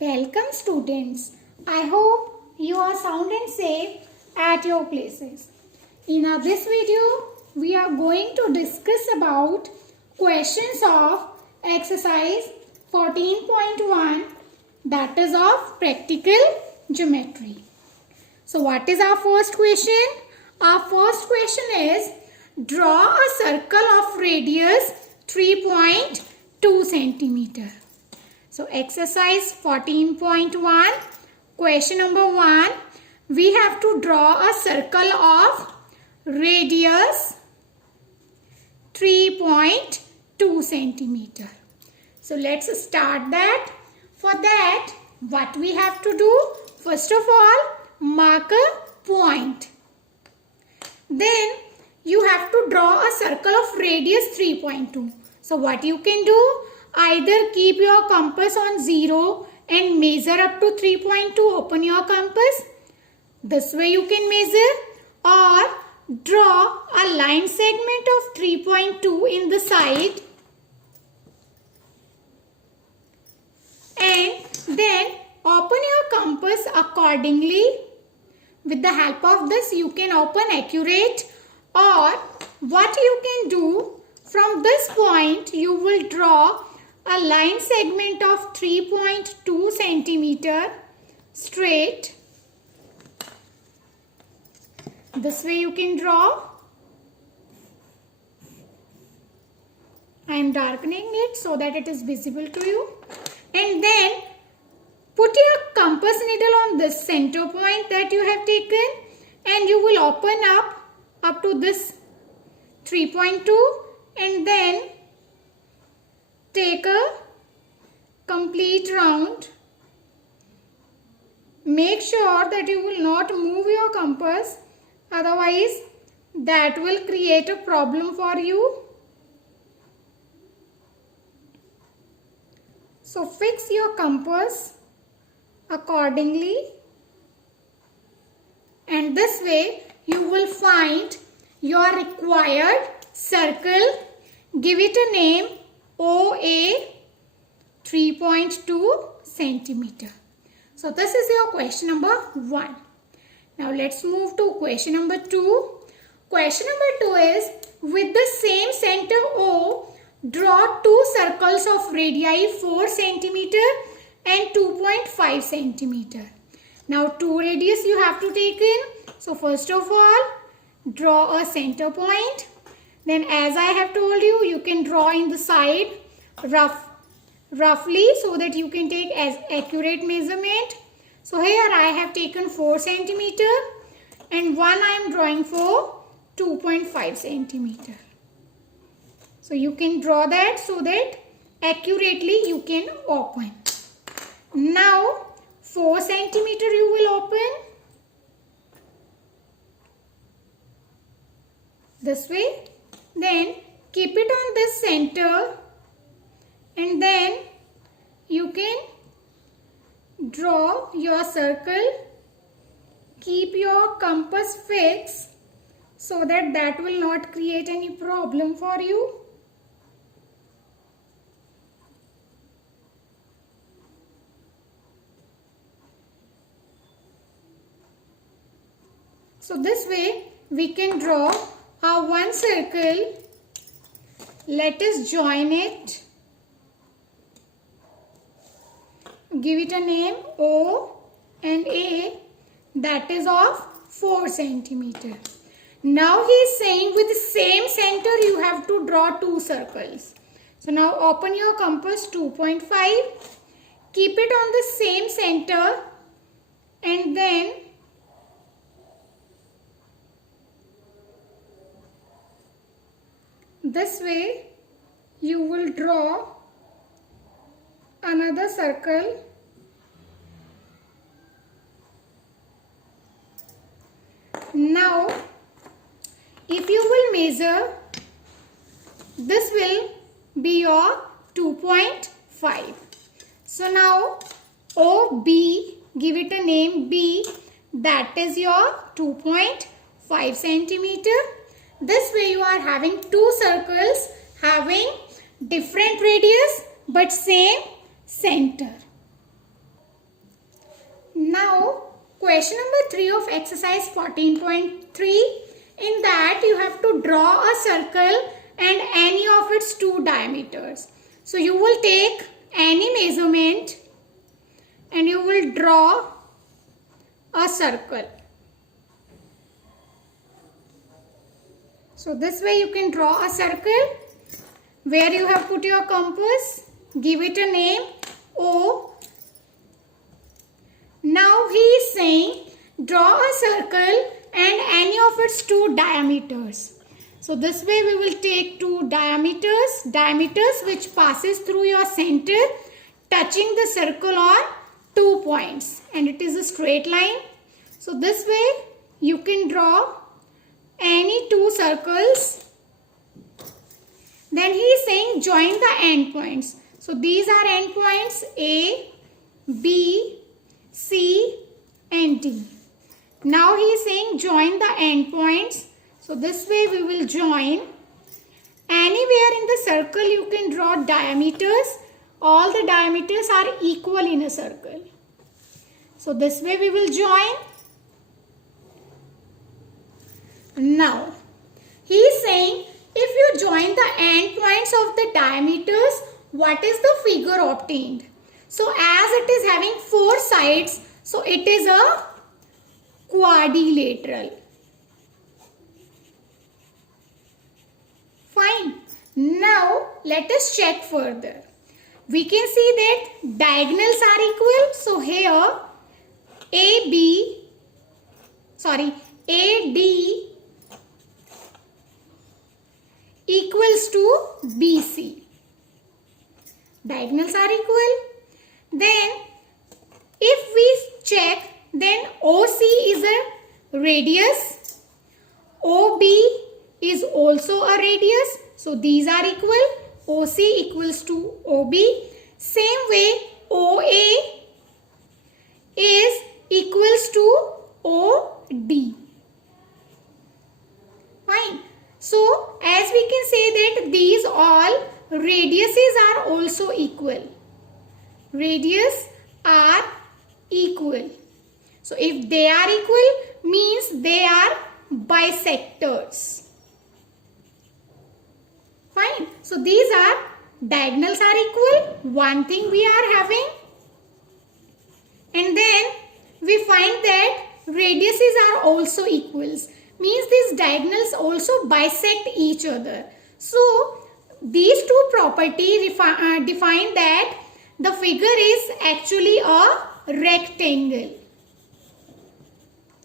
Welcome students. I hope you are sound and safe at your places. In this video, we are going to discuss about questions of exercise 14.1, that is of practical geometry. So what is our first question? Our first question is, draw a circle of radius 3.2 centimeter. So exercise 14.1, question number 1, we have to draw a circle of radius 3.2 centimeter. So let's start that. For that, what we have to do? First of all, mark a point. Then you have to draw a circle of radius 3.2. So what you can do? Either keep your compass on 0 and measure up to 3.2, open your compass. This way you can measure, or draw a line segment of 3.2 in the side and then open your compass accordingly. With the help of this you can open accurate, or what you can do, from this point you will draw a line segment of 3.2 centimeter straight. This way you can draw. I am darkening it so that it is visible to you. And then put your compass needle on this center point that you have taken, and you will open up to this 3.2 and then take a complete round. Make sure that you will not move your compass, otherwise that will create a problem for you. So fix your compass accordingly, and this way you will find your required circle. Give it a name, OA 3.2 centimeter. So this is your question number 1. Now let's move to question number 2. Question number 2 is, with the same center O, draw two circles of radii 4 centimeter and 2.5 centimeter. Now two radius you have to take in. So first of all, draw a center point. Then as I have told you, you can draw in the side roughly so that you can take as accurate measurement. So here I have taken 4 centimeter and one I am drawing for 2.5 centimeter. So you can draw that so that accurately you can open. Now 4 centimeter you will open this way. Then keep it on this center and then you can draw your circle. Keep your compass fixed so that that will not create any problem for you. So this way we can draw our one circle. Let us join it. Give it a name O and A, that is of 4 centimeter. Now he is saying with the same center you have to draw two circles. So now open your compass 2.5. Keep it on the same center and then this way you will draw another circle. Now if you will measure, this will be your 2.5. So now OB, give it a name B, that is your 2.5 centimeter. This way you are having two circles having different radius but same center. Now question number 3 of exercise 14.3. In that you have to draw a circle and any of its two diameters. So you will take any measurement and you will draw a circle. So this way you can draw a circle where you have put your compass, give it a name O. Now he is saying draw a circle and any of its two diameters. So this way we will take two diameters which passes through your center, touching the circle on 2 points, and it is a straight line. So this way you can draw any two circles. Then he is saying join the endpoints. So these are endpoints A, B, C and D. Now he is saying join the endpoints. So this way we will join. Anywhere in the circle you can draw diameters. All the diameters are equal in a circle. So this way we will join. Now he is saying if you join the endpoints of the diameters, what is the figure obtained? So as it is having 4 sides, so it is a quadrilateral. Fine. Now let us check further. We can see that diagonals are equal. So here AD equals to BC. Diagonals are equal. Then if we check, then OC is a radius, OB is also a radius. So these are equal. OC equals to OB. Same way OA is equals to OD. Fine. So as we can say that these all radiuses are also equal. Radius are equal. So if they are equal means they are bisectors. Fine. So these are diagonals are equal. One thing we are having. And then we find that radiuses are also equals. Means these diagonals also bisect each other. So these two properties define that the figure is actually a rectangle.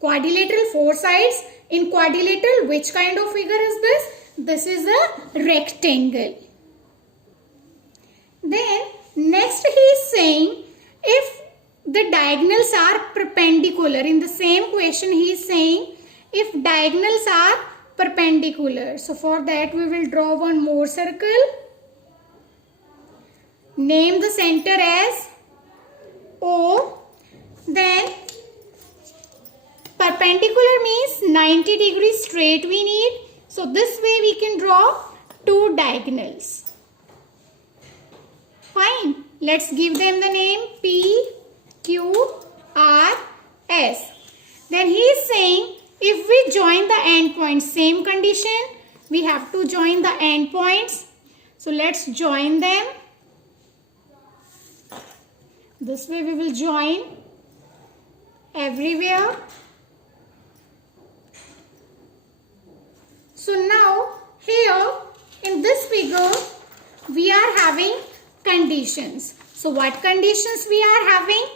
Quadrilateral 4 sides. In quadrilateral, which kind of figure is this? This is a rectangle. Then next he is saying if the diagonals are perpendicular. In the same question he is saying if diagonals are perpendicular. So for that we will draw one more circle. Name the center as O. Then perpendicular means 90 degrees straight we need. So this way we can draw two diagonals. Fine. Let's give them the name P, Q, R, S. Then he is saying if we join the endpoints, same condition, we have to join the endpoints. So let's join them. This way we will join everywhere. So now here in this figure we are having conditions. So what conditions we are having?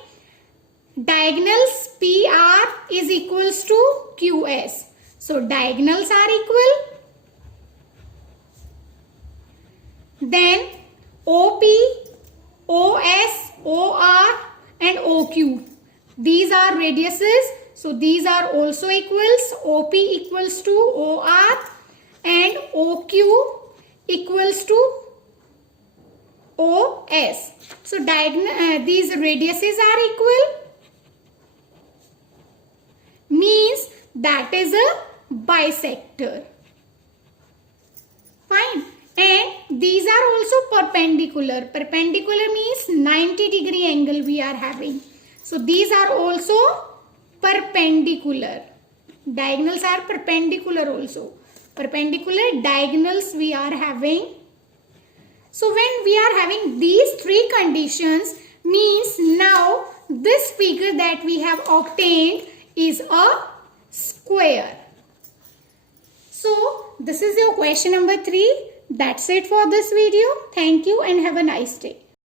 Diagonals PR is equals to QS. So diagonals are equal. Then OP, OS, OR and OQ. These are radiuses. So these are also equals. OP equals to OR and OQ equals to OS. So these radiuses are equal. Means that is a bisector. Fine. And these are also perpendicular. Perpendicular means 90 degree angle we are having. So these are also perpendicular. Diagonals are perpendicular also. Perpendicular diagonals we are having. So when we are having these three conditions, means now this figure that we have obtained is a square. So this is your question number 3. That's it for this video. Thank you and have a nice day.